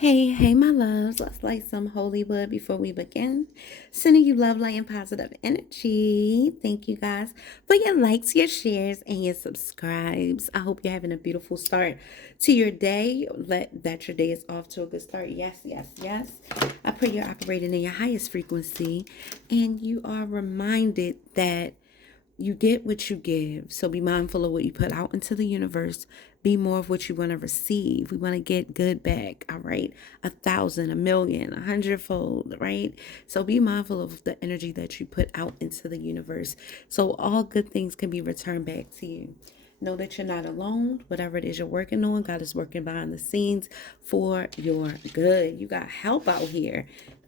Hey, my loves. Let's light some holy wood before we begin. Sending you love, light, and positive energy. Thank you guys for your likes, your shares, and your subscribes. I hope you're having a beautiful start to your day. Let that your day is off to a good start. Yes, yes, yes. I pray you're operating in your highest frequency and you are reminded that you get what you give. So be mindful of what you put out into the universe. Be more of what you want to receive. We want to get good back. All right. 1,000, a million, 100-fold. Right. So be mindful of the energy that you put out into the universe. So all good things can be returned back to you. Know that you're not alone. Whatever it is you're working on, God is working behind the scenes for your good. You got help out here.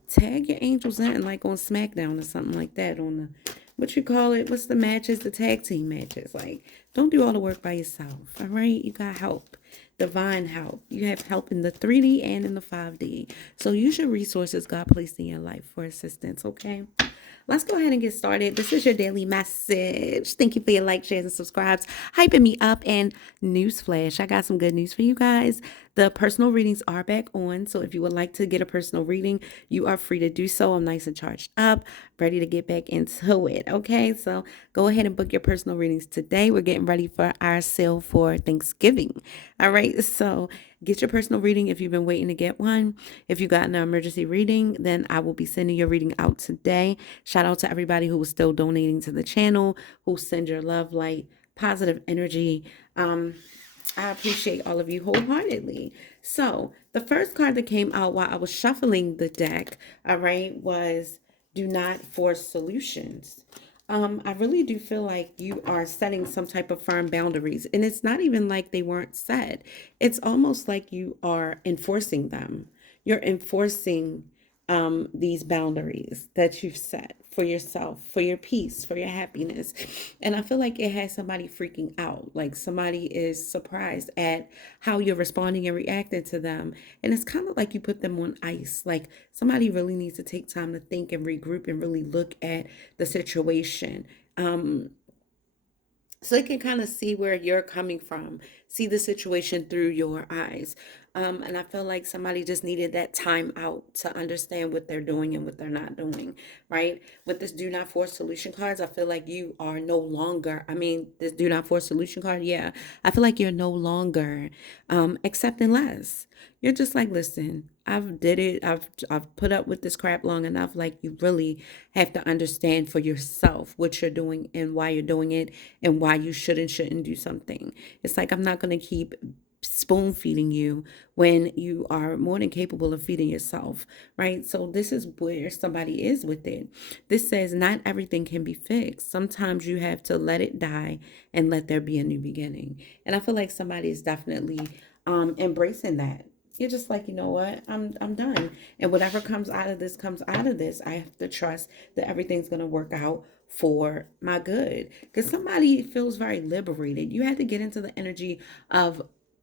Tag your angels in, like on SmackDown or something like that, on the what you call it, what's the matches, the tag team matches. Like, don't do all the work by yourself. All right, you got help, divine help. You have help in the 3D and in the 5D. So use your resources God placed in your life for assistance. Okay, let's go ahead and get started. This is your daily message. Thank you for your likes, shares, and subscribes, hyping me up. And newsflash, I got some good news for you guys. The personal readings are back on. So if you would like to get a personal reading, you are free to do so. I'm nice and charged up, ready to get back into it. Okay, so go ahead and book your personal readings today. We're getting ready for our sale for Thanksgiving. All right, so get your personal reading if you've been waiting to get one. If you got an emergency reading, then I will be sending your reading out today. Shout out to everybody who is still donating to the channel, who send your love, light, positive energy. I appreciate all of you wholeheartedly. So the first card that came out while I was shuffling the deck, all right, was do not force solutions. I really do feel like you are setting some type of firm boundaries. And it's not even like they weren't set. It's almost like you are enforcing them. You're enforcing these boundaries that you've set for yourself, for your peace, for your happiness. And I feel like it has somebody freaking out. Like somebody is surprised at how you're responding and reacting to them. And it's kind of like you put them on ice. Like somebody really needs to take time to think and regroup and really look at the situation. So they can kind of see where you're coming from, see the situation through your eyes. And I feel like somebody just needed that time out to understand what they're doing and what they're not doing, right? With this do not force solution cards, I feel like you are no longer, this do not force solution card, yeah. I feel like you're no longer accepting less. You're just like, listen, I've did it. I've put up with this crap long enough. Like you really have to understand for yourself what you're doing and why you're doing it and why you shouldn't do something. It's like I'm not going to keep spoon feeding you when you are more than capable of feeding yourself, right? So this is where somebody is with it. This says not everything can be fixed. Sometimes you have to let it die and let there be a new beginning. And I feel like somebody is definitely embracing that. You're just like, you know what? I'm done. And whatever comes out of this comes out of this. I have to trust that everything's going to work out for my good. Because somebody feels very liberated. You had to get into the energy of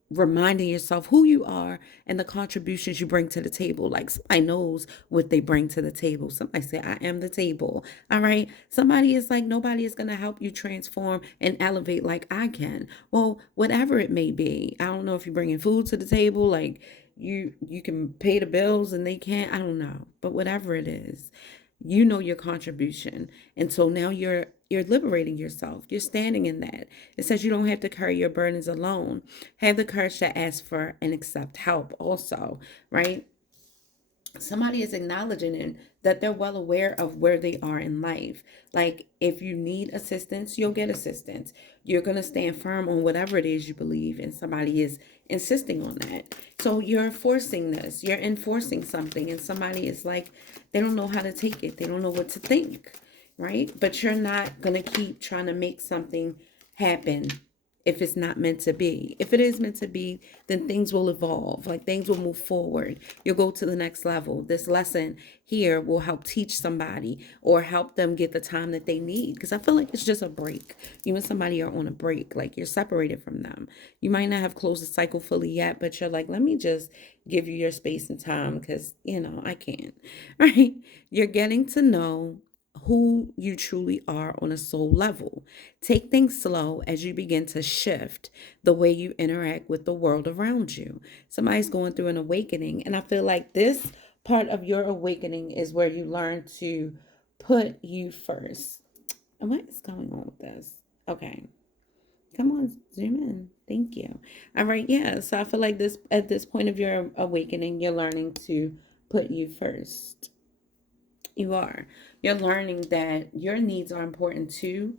reminding yourself who you are and the contributions you bring to the table. Like somebody knows what they bring to the table. Somebody say, I am the table. All right. Somebody is like, nobody is going to help you transform and elevate like I can. Well, whatever it may be. I don't know if you're bringing food to the table, like you can pay the bills and they can't. I don't know. But whatever it is, you know your contribution, and so now you're liberating yourself. You're standing in that. It says you don't have to carry your burdens alone. Have the courage to ask for and accept help also, right? Somebody is acknowledging it, that they're well aware of where they are in life. Like if you need assistance, you'll get assistance. You're going to stand firm on whatever it is you believe, and somebody is insisting on that. So you're forcing this, you're enforcing something, and somebody is like, they don't know how to take it, they don't know what to think, right? But you're not going to keep trying to make something happen if it's not meant to be. If it is meant to be, then things will evolve, like things will move forward. You'll go to the next level. This lesson here will help teach somebody or help them get the time that they need. Because I feel like it's just a break. You and somebody are on a break, like you're separated from them. You might not have closed the cycle fully yet, but you're like, let me just give you your space and time because, I can't, right? You're getting to know who you truly are on a soul level. Take things slow as you begin to shift the way you interact with the world around you. Somebody's going through an awakening, and I feel like this part of your awakening is where you learn to put you first. And what is going on with this? Okay. Come on, zoom in. Thank you. All right, yeah. So I feel like this at this point of your awakening, you're learning to put you first. You are. You're learning that your needs are important too.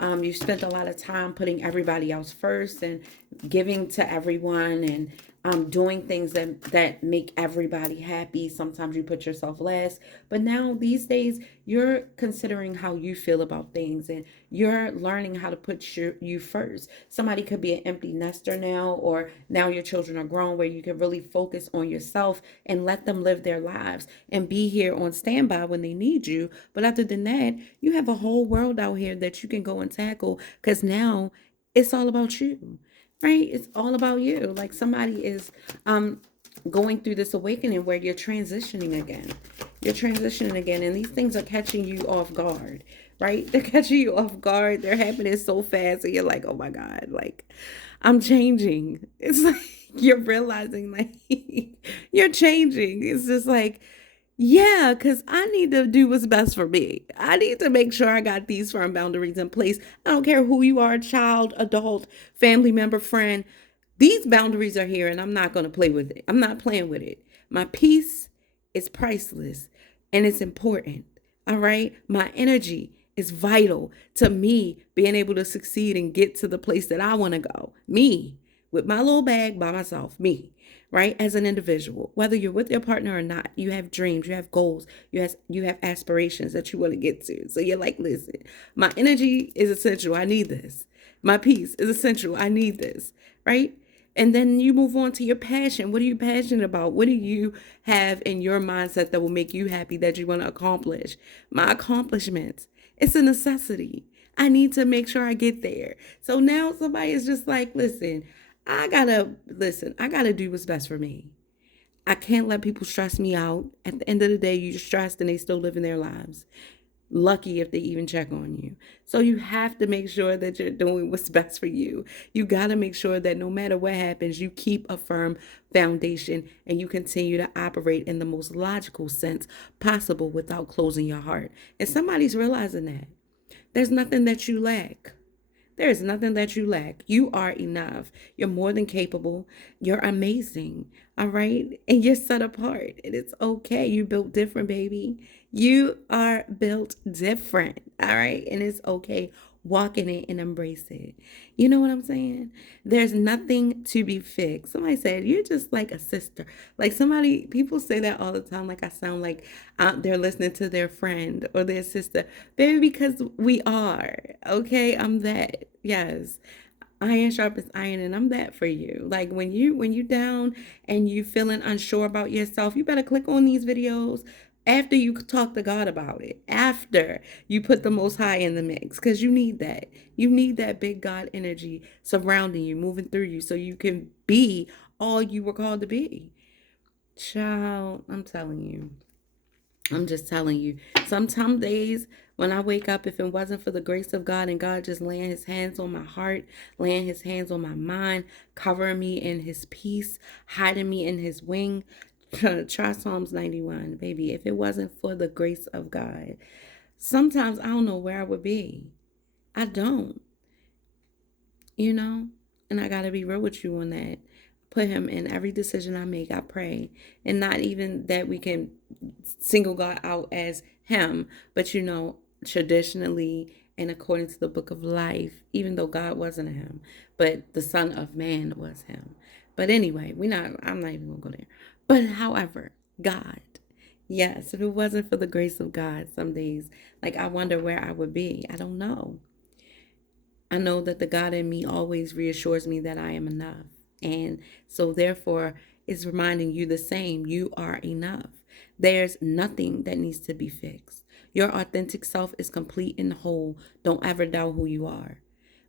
You spent a lot of time putting everybody else first and giving to everyone and doing things that make everybody happy. Sometimes you put yourself last, but now these days you're considering how you feel about things and you're learning how to put you first. Somebody could be an empty nester now, or now your children are grown where you can really focus on yourself and let them live their lives and be here on standby when they need you. But other than that, you have a whole world out here that you can go and tackle because now it's all about you, right? It's all about you. Like somebody is going through this awakening where you're transitioning again. You're transitioning again, and these things are catching you off guard, right? They're catching you off guard. They're happening so fast, and you're like, oh my God, like I'm changing. It's like you're realizing like you're changing. It's just like, yeah, because I need to do what's best for me. I need to make sure I got these firm boundaries in place. I don't care who you are, child, adult, family member, friend. These boundaries are here and I'm not going to play with it. I'm not playing with it. My peace is priceless and it's important. All right. My energy is vital to me being able to succeed and get to the place that I want to go. Me, with my little bag by myself, me, right? As an individual, whether you're with your partner or not, you have dreams, you have goals, you have aspirations that you want to get to. So you're like, listen, my energy is essential. I need this. My peace is essential. I need this, right? And then you move on to your passion. What are you passionate about? What do you have in your mindset that will make you happy that you want to accomplish? My accomplishments. It's a necessity. I need to make sure I get there. So now somebody is just like, listen, I gotta do what's best for me. I can't let people stress me out. At the end of the day, you're stressed and they still living their lives. Lucky if they even check on you. So you have to make sure that you're doing what's best for you. You got to make sure that no matter what happens, you keep a firm foundation and you continue to operate in the most logical sense possible without closing your heart. And somebody's realizing that. There's nothing that you lack. There is nothing that you lack. You are enough. You're more than capable. You're amazing. All right. And you're set apart. And it's okay. You built different, baby. You are built different. All right. And it's okay. Walk in it and embrace it. You know what I'm saying? There's nothing to be fixed. Somebody said, you're just like a sister. Like people say that all the time. Like I sound like they're listening to their friend or their sister. Baby, because we are. Okay. I'm that. Yes. Iron sharpens iron, and I'm that for you. Like when you down and you feeling unsure about yourself, you better click on these videos after you talk to God about it. After you put the Most High in the mix, because you need that. You need that big God energy surrounding you, moving through you, so you can be all you were called to be. Child, I'm telling you. I'm just telling you. Some days when I wake up, if it wasn't for the grace of God and God just laying his hands on my heart, laying his hands on my mind, covering me in his peace, hiding me in his wing, try Psalms 91, baby. If it wasn't for the grace of God, sometimes I don't know where I would be. I don't, you know, and I got to be real with you on that. Put him in every decision I make, I pray. And not even that we can single God out as him, but traditionally and according to the book of life, even though God wasn't him, but the Son of Man was him. But anyway, I'm not even gonna go there. But however, God, yes, if it wasn't for the grace of God, some days, like I wonder where I would be. I don't know. I know that the God in me always reassures me that I am enough. And so therefore, it's reminding you the same. You are enough. There's nothing that needs to be fixed. Your authentic self is complete and whole. Don't ever doubt who you are.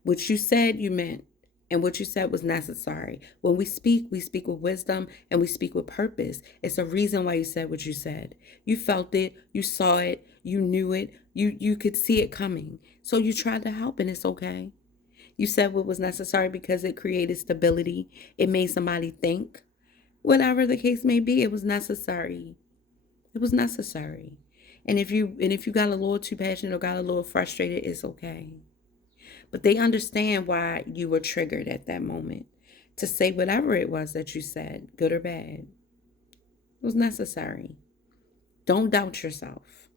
What you said, you meant. And what you said was necessary. When we speak with wisdom and we speak with purpose. It's a reason why you said what you said. You felt it, you saw it, you knew it, you could see it coming. So you tried to help, and it's okay. You said what was necessary because it created stability. It made somebody think. Whatever the case may be, it was necessary. It was necessary. And if you got a little too passionate or got a little frustrated, it's okay. But they understand why you were triggered at that moment to say whatever it was that you said, good or bad. It was necessary. Don't doubt yourself.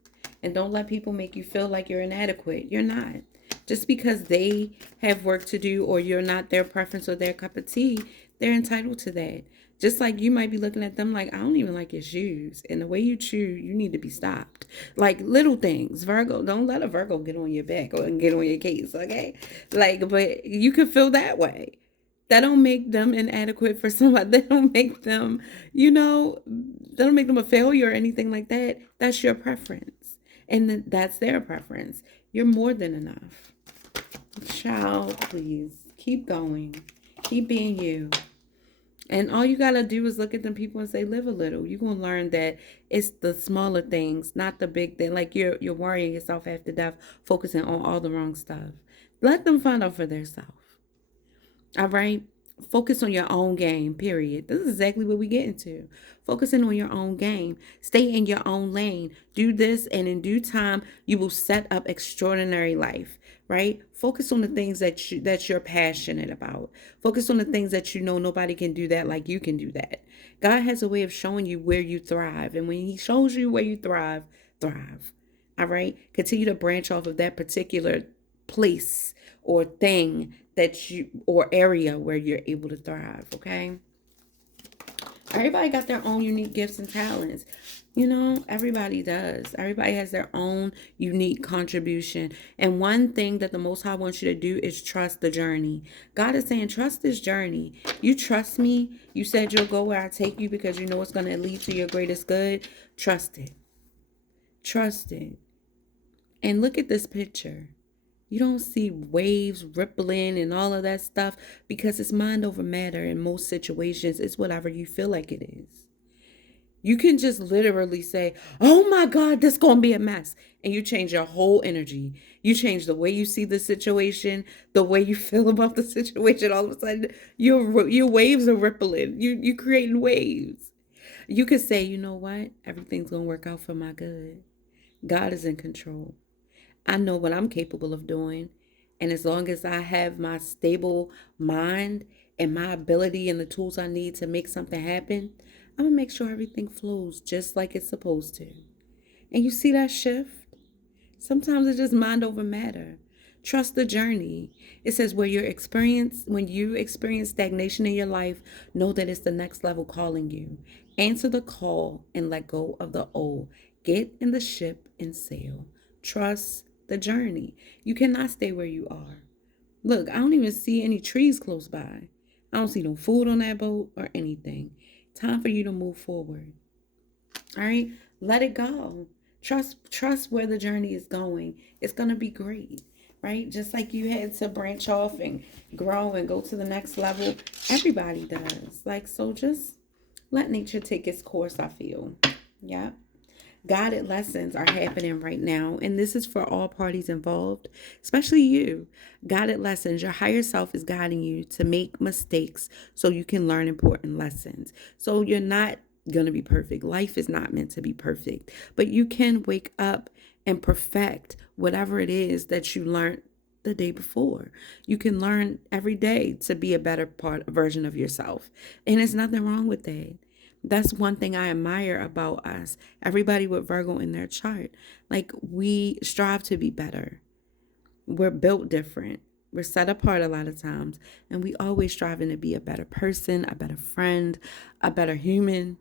And don't let people make you feel like you're inadequate. You're not. Just because they have work to do or you're not their preference or their cup of tea, they're entitled to that. Just like you might be looking at them like, I don't even like your shoes. And the way you chew, you need to be stopped. Like little things. Virgo, don't let a Virgo get on your back or get on your case, okay? Like, but you could feel that way. That don't make them inadequate for somebody. That don't make them, that don't make them a failure or anything like that. That's your preference. And that's their preference. You're more than enough. Child, please. Keep going. Keep being you. And all you got to do is look at them people and say, live a little. You're going to learn that it's the smaller things, not the big thing. Like you're worrying yourself after death, focusing on all the wrong stuff. Let them find out for themselves. All right? Focus on your own game, period. This is exactly what we get into. Focusing on your own game. Stay in your own lane. Do this, and in due time, you will set up extraordinary life, right? Focus on the things that you're passionate about. Focus on the things that you know nobody can do that like you can do that. God has a way of showing you where you thrive. And when he shows you where you thrive, thrive. All right? Continue to branch off of that particular place or thing or area where you're able to thrive, okay? Everybody got their own unique gifts and talents. Everybody does. Everybody has their own unique contribution. And one thing that the Most High wants you to do is trust the journey. God is saying, trust this journey. You trust me. You said you'll go where I take you because you know it's going to lead to your greatest good. Trust it. Trust it. And look at this picture. You don't see waves rippling and all of that stuff because it's mind over matter in most situations. It's whatever you feel like it is. You can just literally say, oh my God, this going to be a mess. And you change your whole energy. You change the way you see the situation, the way you feel about the situation. All of a sudden, your waves are rippling. You're creating waves. You could say, you know what? Everything's going to work out for my good. God is in control. I know what I'm capable of doing. And as long as I have my stable mind and my ability and the tools I need to make something happen, I'm going to make sure everything flows just like it's supposed to. And you see that shift? Sometimes it's just mind over matter. Trust the journey. It says when you experience stagnation in your life, know that it's the next level calling you. Answer the call and let go of the old. Get in the ship and sail. Trust the journey. You cannot stay where you are. Look, I don't even see any trees close by. I don't see no food on that boat or anything. Time for you to move forward. All right? Let it go. Trust where the journey is going. It's going to be great, right? Just like you had to branch off and grow and go to the next level. Everybody does. So just let nature take its course, I feel. Yeah. Guided lessons are happening right now, and this is for all parties involved, especially you. Guided lessons. Your higher self is guiding you to make mistakes so you can learn important lessons. So you're not going to be perfect. Life is not meant to be perfect, but you can wake up and perfect whatever it is that you learned the day before. You can learn every day to be a better version of yourself, and there's nothing wrong with that. That's one thing I admire about us. Everybody with Virgo in their chart. We strive to be better. We're built different. We're set apart a lot of times. And we always striving to be a better person, a better friend, a better human,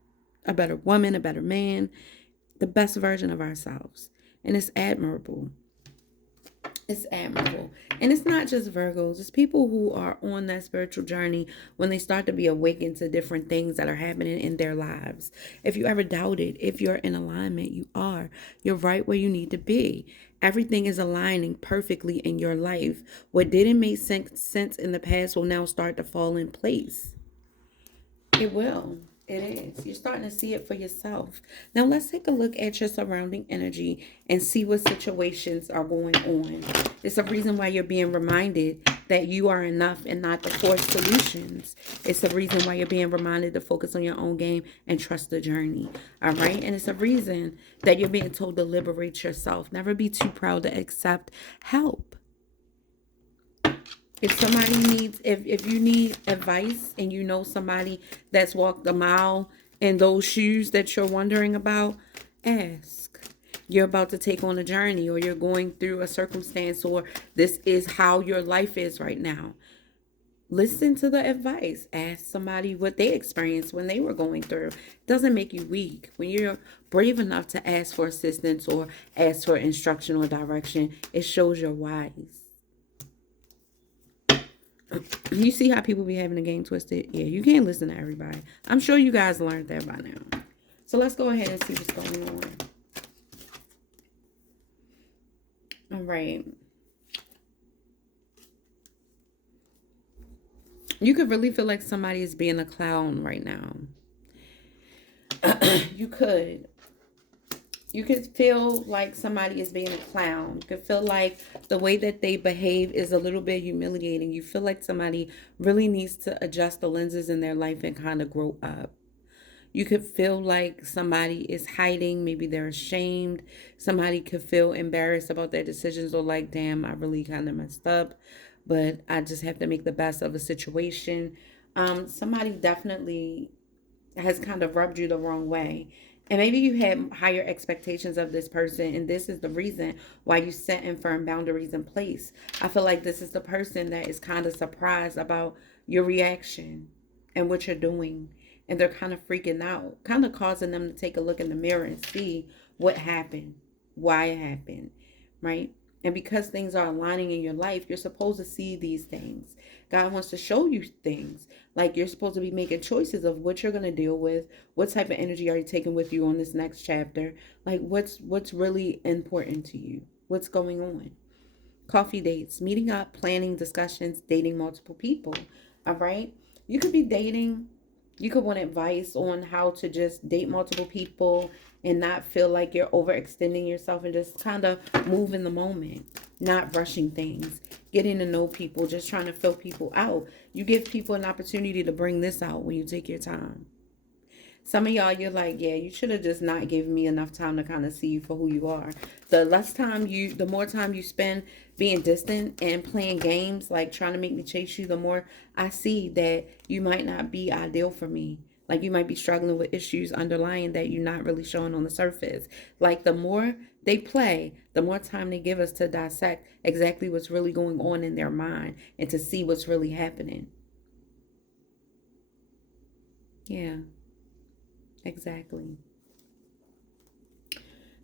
a better woman, a better man. The best version of ourselves. And it's admirable. It's admirable. And it's not just Virgos. It's people who are on that spiritual journey when they start to be awakened to different things that are happening in their lives. If you ever doubted if you're in alignment, you are. You're right where you need to be. Everything is aligning perfectly in your life. What didn't make sense in the past will now start to fall in place. It will. It is. You're starting to see it for yourself. Now let's take a look at your surrounding energy and see what situations are going on. It's a reason why you're being reminded that you are enough and not the forced solutions. It's a reason why you're being reminded to focus on your own game and trust the journey. All right. And it's a reason that you're being told to liberate yourself. Never be too proud to accept help. If somebody needs, if you need advice and you know somebody that's walked a mile in those shoes that you're wondering about, ask. You're about to take on a journey, or you're going through a circumstance, or this is how your life is right now. Listen to the advice. Ask somebody what they experienced when they were going through. It doesn't make you weak. When you're brave enough to ask for assistance or ask for instruction or direction, it shows you're wise. You see how people be having the game twisted? Yeah, you can't listen to everybody. I'm sure you guys learned that by now. So let's go ahead and see what's going on. All right. You could really feel like somebody is being a clown right now. You could. You could feel like somebody is being a clown. You could feel like the way that they behave is a little bit humiliating. You feel like somebody really needs to adjust the lenses in their life and kind of grow up. You could feel like somebody is hiding. Maybe they're ashamed. Somebody could feel embarrassed about their decisions, or like, damn, I really kind of messed up, but I just have to make the best of a situation. Somebody definitely has kind of rubbed you the wrong way. And maybe you had higher expectations of this person, and this is the reason why you set in firm boundaries in place. I feel like this is the person that is kind of surprised about your reaction and what you're doing. And they're kind of freaking out, kind of causing them to take a look in the mirror and see what happened, why it happened, right? And because things are aligning in your life, you're supposed to see these things. God wants to show you things. Like, you're supposed to be making choices of what you're going to deal with. What type of energy are you taking with you on this next chapter? Like, what's really important to you? What's going on? Coffee dates, meeting up, planning discussions, dating multiple people. All right? You could be dating. You could want advice on how to just date multiple people and not feel like you're overextending yourself, and just kind of move in the moment, not rushing things, getting to know people, just trying to fill people out. You give people an opportunity to bring this out when you take your time. Some of y'all, you're like, yeah, you should have just not given me enough time to kind of see you for who you are. The more time you spend being distant and playing games, like trying to make me chase you, the more I see that you might not be ideal for me. Like, you might be struggling with issues underlying that you're not really showing on the surface. Like, the more they play, the more time they give us to dissect exactly what's really going on in their mind and to see what's really happening. Yeah. Exactly.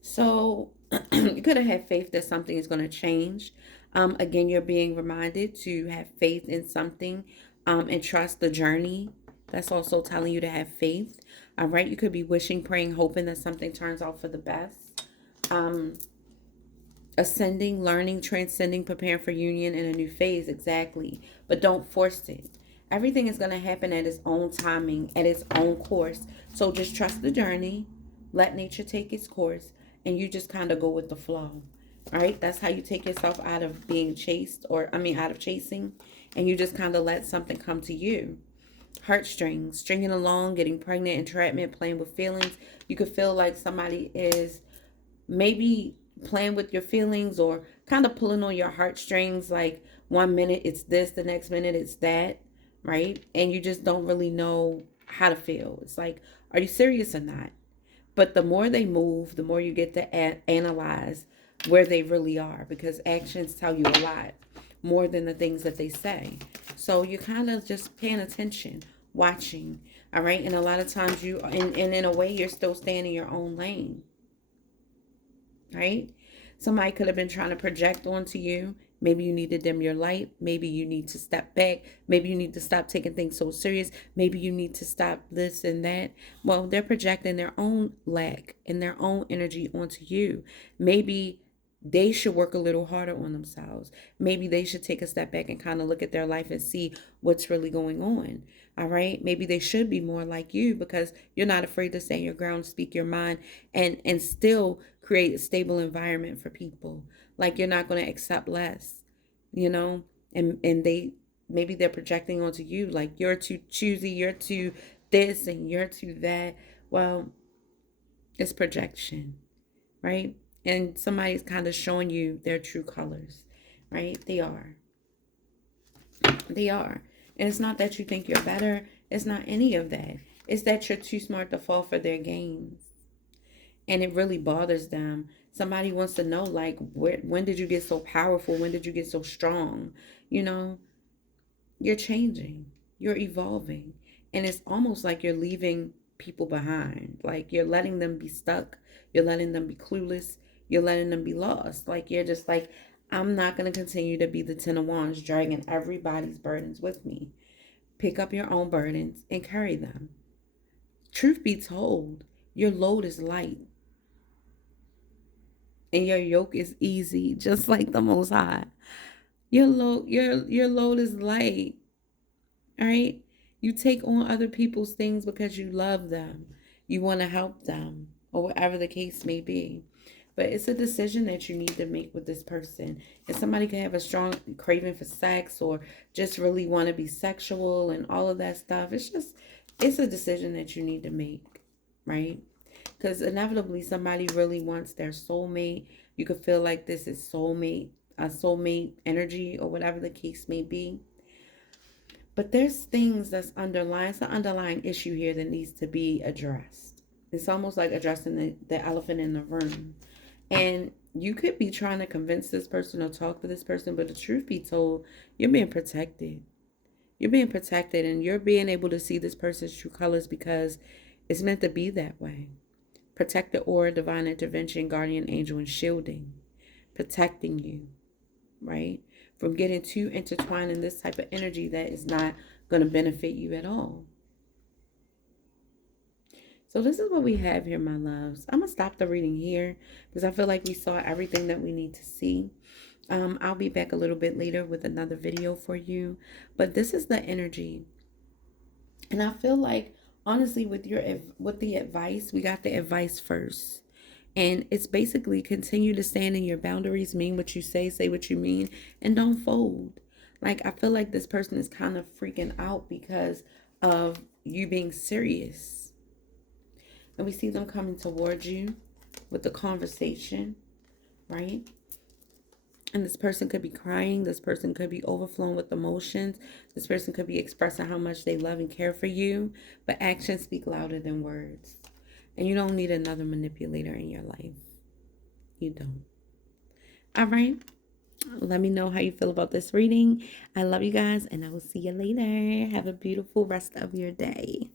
So you could have had faith that something is going to change. Again, you're being reminded to have faith in something, and trust the journey. That's also telling you to have faith. All right. You could be wishing, praying, hoping that something turns out for the best. Um, Ascending, learning, transcending, preparing for union in a new phase. Exactly. But don't force it. Everything is going to happen at its own timing, at its own course. So just trust the journey, let nature take its course, and you just kind of go with the flow. All right? That's how you take yourself out of being chased, out of chasing, and you just kind of let something come to you. Heartstrings, stringing along, getting pregnant, entrapment, playing with feelings. You could feel like somebody is maybe playing with your feelings, or kind of pulling on your heartstrings. Like, one minute it's this, the next minute it's that, right? And you just don't really know how to feel. It's like, are you serious or not? But the more they move, the more you get to analyze where they really are, because actions tell you a lot more than the things that they say. So you're kind of just paying attention, watching, all right? And a lot of times and in a way, you're still staying in your own lane, right? Somebody could have been trying to project onto you. Maybe you need to dim your light. Maybe you need to step back. Maybe you need to stop taking things so serious. Maybe you need to stop this and that. Well, they're projecting their own lack and their own energy onto you. Maybe they should work a little harder on themselves. Maybe they should take a step back and kind of look at their life and see what's really going on. All right. Maybe they should be more like you because you're not afraid to stand your ground, speak your mind, and still create a stable environment for people. Like you're not going to accept less, you know? And they maybe they're projecting onto you like you're too choosy, you're too this and you're too that. Well, it's projection, right? And somebody's kind of showing you their true colors, right? They are. They are. And it's not that you think you're better. It's not any of that. It's that you're too smart to fall for their games. And it really bothers them. Somebody wants to know, like, when did you get so powerful? When did you get so strong? You know, you're changing, you're evolving. And it's almost like you're leaving people behind. Like you're letting them be stuck, you're letting them be clueless, you're letting them be lost. Like you're just like, I'm not going to continue to be the Ten of Wands dragging everybody's burdens with me. Pick up your own burdens and carry them. Truth be told, your load is light and your yoke is easy, just like the Most High. Your load is light. All right. You take on other people's things because you love them. You want to help them, or whatever the case may be. But it's a decision that you need to make with this person. And somebody can have a strong craving for sex or just really want to be sexual and all of that stuff. It's a decision that you need to make, right? Because inevitably somebody really wants their soulmate. You could feel like this is a soulmate energy or whatever the case may be. But there's things that's underlying, it's an underlying issue here that needs to be addressed. It's almost like addressing the elephant in the room. And you could be trying to convince this person or talk to this person, but the truth be told, you're being protected. You're being protected and you're being able to see this person's true colors because it's meant to be that way. Protected aura, divine intervention, guardian angel, and shielding. Protecting you, right? From getting too intertwined in this type of energy that is not going to benefit you at all. So this is what we have here, my loves. I'm going to stop the reading here because I feel like we saw everything that we need to see. I'll be back a little bit later with another video for you. But this is the energy. And I feel like, honestly, with the advice, we got the advice first. And it's basically continue to stand in your boundaries, mean what you say what you mean, and don't fold. Like, I feel like this person is kind of freaking out because of you being serious. And we see them coming towards you with the conversation, right? And this person could be crying. This person could be overflowing with emotions. This person could be expressing how much they love and care for you. But actions speak louder than words. And you don't need another manipulator in your life. You don't. All right. Let me know how you feel about this reading. I love you guys, and I will see you later. Have a beautiful rest of your day.